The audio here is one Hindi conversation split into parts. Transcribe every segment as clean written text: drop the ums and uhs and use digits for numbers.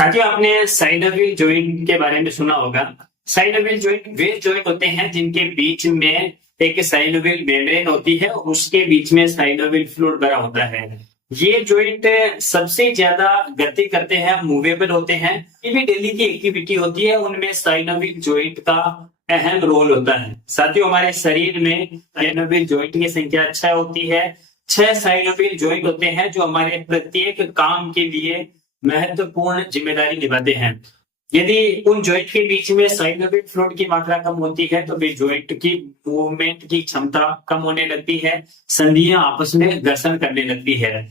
साथियों, आपने साइनोवियल जॉइंट के बारे में सुना होगा। साइनोवियल जॉइंट वे जॉइंट होते हैं जिनके बीच में एक साइनोवियल मेम्ब्रेन होती है और उसके बीच में साइनोवियल फ्लूइड भरा होता है। ये जॉइंट सबसे ज्यादा गति करते हैं, मूवेबल होते हैं। ये भी डेली की एक्टिविटी होती है, उनमें साइनोवियल जॉइंट का अहम रोल होता है। साथियों, हमारे शरीर में साइनोवियल जॉइंट की संख्या 6 होती है। 6 साइनोवियल जॉइंट होते हैं जो हमारे प्रत्येक काम के लिए महत्वपूर्ण जिम्मेदारी निभाते हैं। यदि उन जॉइंट के बीच में साइनोवियल फ्लूइड की मात्रा कम होती है तो वे जॉइंट की मूवमेंट की क्षमता कम होने लगती है, संधियां आपस में घर्षण करने लगती है।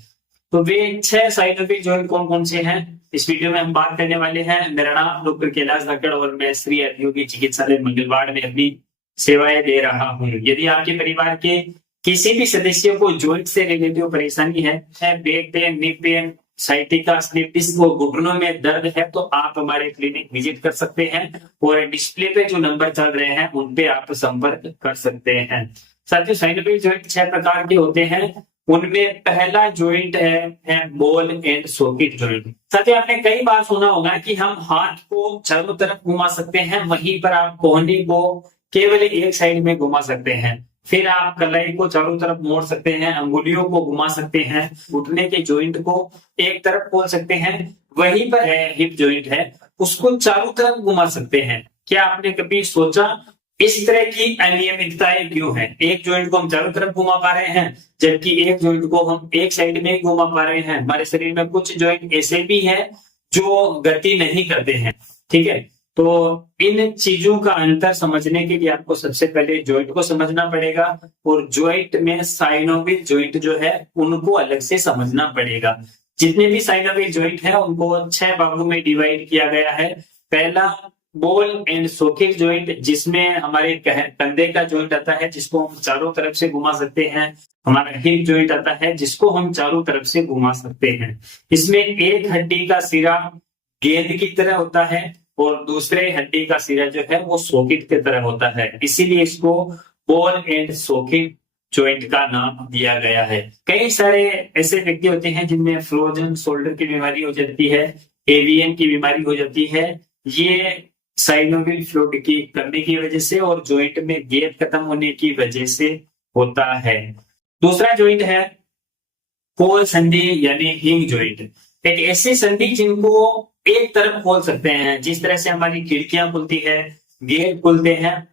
तो वे 6 साइनोवियल जॉइंट कौन कौन से हैं, इस वीडियो में हम बात करने वाले हैं। मेरा नाम डॉक्टर कैलाश धाकड़ और मैं श्री हरियोगी चिकित्सालय मंगलवाड़ में अपनी सेवाएं दे रहा हूँ। यदि आपके परिवार के किसी भी सदस्य को जॉइंट से रिलेटेड परेशानी है, back pain, knee pain, sciatica, slip disc और घुटनों में दर्द है, तो आप हमारे क्लिनिक विजिट कर सकते हैं और डिस्प्ले पे जो नंबर चल रहे हैं उन पे आप संपर्क कर सकते हैं। साथियों, साइनोवियल जॉइंट 6 प्रकार के होते हैं। उनमें पहला जॉइंट है बॉल एंड सॉकेट जॉइंट। साथियों, आपने कई बार सुना होगा कि हम हाथ को चारों तरफ घुमा सकते हैं, वहीं पर आप कोहनी को केवल एक साइड में घुमा सकते हैं। फिर आप कलाई को चारों तरफ मोड़ सकते हैं, अंगुलियों को घुमा सकते हैं, घुटने के जॉइंट को एक तरफ खोल सकते हैं। वहीं पर हिप जॉइंट है, उसको चारों तरफ घुमा सकते हैं। क्या आपने कभी सोचा इस तरह की अनियमितताएं क्यों है? एक जॉइंट को हम चारों तरफ घुमा पा रहे हैं जबकि एक जॉइंट को हम एक साइड में ही घुमा पा रहे हैं। हमारे शरीर में कुछ जॉइंट ऐसे भी है जो गति नहीं करते हैं, ठीक है। तो इन चीजों का अंतर समझने के लिए आपको सबसे पहले जॉइंट को समझना पड़ेगा और जॉइंट में साइनोवियल जॉइंट जो है उनको अलग से समझना पड़ेगा। जितने भी साइनोवियल जॉइंट है उनको 6 भागों में डिवाइड किया गया है। पहला बॉल एंड सॉकेट जॉइंट, जिसमें हमारे कंधे का जॉइंट आता है जिसको हम चारों तरफ से घुमा सकते हैं। हमारा हिप जॉइंट आता है जिसको हम चारों तरफ से घुमा सकते हैं। इसमें एक हड्डी का सिरा गेंद की तरह होता है और दूसरे हड्डी का सिरा जो है वो सॉकेट की तरह होता है, इसीलिए इसको बॉल एंड सॉकेट जॉइंट का नाम दिया गया है। कई सारे ऐसे व्यक्ति होते हैं जिनमें फ्रोजन शोल्डर की बीमारी हो जाती है, एवीएन की बीमारी हो जाती है। ये साइनोवियल फ्लूइड की कमी की वजह से और जॉइंट में गैप खत्म होने की वजह से होता है। दूसरा जॉइंट है कोल संधि यानी हिंग जॉइंट। एक ऐसी संधि जिनको एक तरफ खोल सकते हैं, जिस तरह से हमारी खिड़कियां खुलती है, गेट खुलते हैं,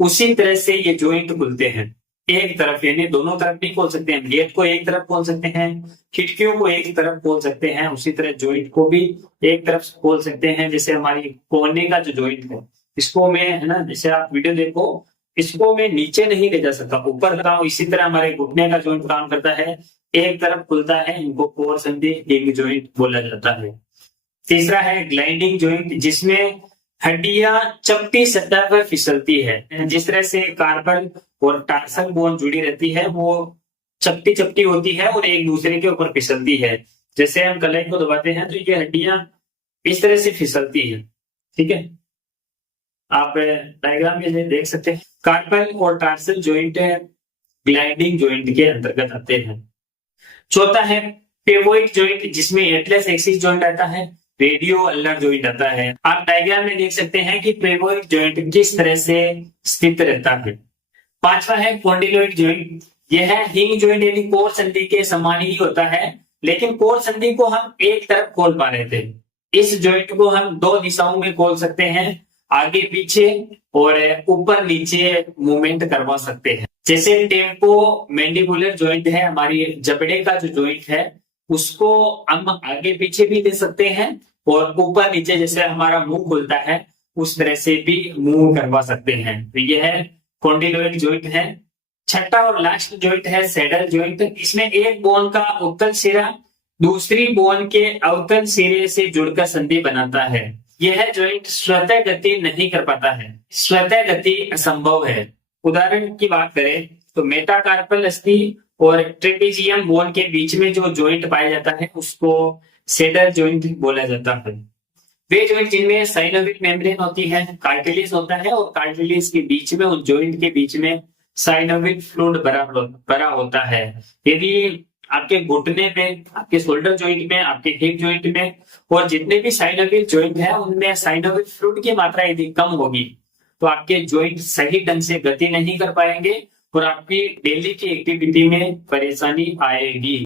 उसी तरह से ये जॉइंट खुलते हैं। एक तरफ यानी दोनों तरफ भी खोल सकते हैं। गेट को एक तरफ खोल सकते हैं, खिड़कियों को एक तरफ खोल सकते हैं, उसी तरह जॉइंट को भी एक तरफ खोल सकते हैं। जैसे हमारी कोहनी का जो जॉइंट है, इसको मैं है ना, जैसे आप वीडियो देखो, इसको मैं नीचे नहीं ले जा सकता, ऊपर लगाऊं। इसी तरह हमारे घुटने का जॉइंट काम करता है, एक तरफ खुलता है, इनको कोर संधि हिंग जॉइंट बोला जाता है। तीसरा है ग्लाइडिंग जॉइंट, जिसमें हड्डियां चपटी सतह पर फिसलती है। जिस तरह से कार्पल और टार्सल बोन जुड़ी रहती है, वो चपटी चपटी होती है और एक दूसरे के ऊपर फिसलती है। जैसे हम कलाई को दबाते हैं तो ये हड्डियां इस तरह से फिसलती है, ठीक है। आप डायग्राम में देख सकते हैं। कार्पल और टार्सल जॉइंट ग्लाइडिंग जॉइंट के अंतर्गत आते हैं। चौथा है पिवोइड जॉइंट, जिसमें एटलस एक्सिस जॉइंट आता है, रेडियो अल्नर जॉइंट आता है। आप डायग्राम में देख सकते हैं कि पिवोइड जॉइंट किस तरह से स्थित रहता है। पांचवा है कॉन्डिलोइड जॉइंट। यह हिंग जॉइंट यानी कोर संधि के समान ही होता है, लेकिन कोर संधि को हम एक तरफ खोल पा रहे थे। इस जॉइंट को हम 2 दिशाओं में खोल सकते हैं, आगे पीछे और ऊपर नीचे मूवमेंट करवा सकते हैं। जैसे टेम्पो मैंडिबुलर जॉइंट है, हमारी जबड़े का जो जॉइंट है उसको हम आगे पीछे भी ले सकते हैं और ऊपर नीचे जैसे हमारा मुंह खुलता है उस तरह से भी मूव करवा सकते हैं। तो यह कॉन्डिलोइड जॉइंट है। छठा और लास्ट जॉइंट है सैडल जॉइंट। इसमें एक बोन का उत्तल सिरा दूसरी बोन के अवतल सिरे से जुड़कर संधि बनाता है। यह जॉइंट स्वतः गति नहीं कर पाता है, स्वतः गति असंभव है। उदाहरण की बात करें तो मेटाकार्पल अस्थि और ट्रेपेजियम बोन के बीच में जो जॉइंट पाया जाता है उसको सैडल जॉइंट बोला जाता है। वे जॉइंट जिनमें साइनोवियल मेम्ब्रेन होती है, कार्टिलेज होता है और कार्टिलेज के बीच में, उन जॉइंट के बीच में साइनोवियल फ्लूइड भरा होता है। यदि आपके घुटने में, आपके शोल्डर जॉइंट में, आपके हिप जॉइंट में और जितने भी साइनोवियल जॉइंट है उनमें साइनोवियल फ्लूइड की मात्रा यदि कम होगी तो आपके जॉइंट सही ढंग से गति नहीं कर पाएंगे और आपकी डेली की एक्टिविटी में परेशानी आएगी।